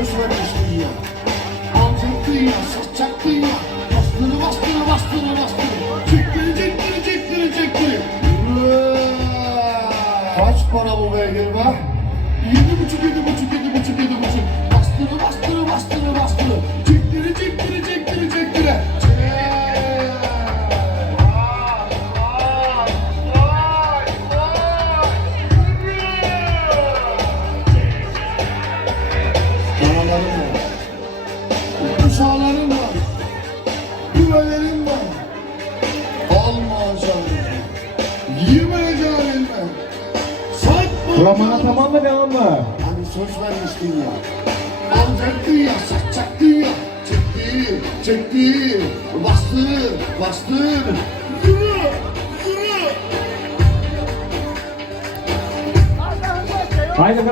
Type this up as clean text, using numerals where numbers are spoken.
söz vermiştin ya. Alacaktın ya, satacaktın ya. Bastırı bastırı bastırı bastırı. Çektiri çektiri çektiri çektiri. Kaç para bu beygir be? 7,5 7,5 7,5 7,5. Bastırı bastırı bastırı bastırı. Çektiri çektiri çektiri çektiri. Danalarım var. Uşağlarım var. Güvelerim var. Almayacağım. Yemeyeceğim elime. Ramana tamam mı devam mı? Hani söz vermiştin ya. Alacaktın ya, satacaktın ya. Çekti, çekti. Bastır, bastır. Yürü, yürü. Haydi.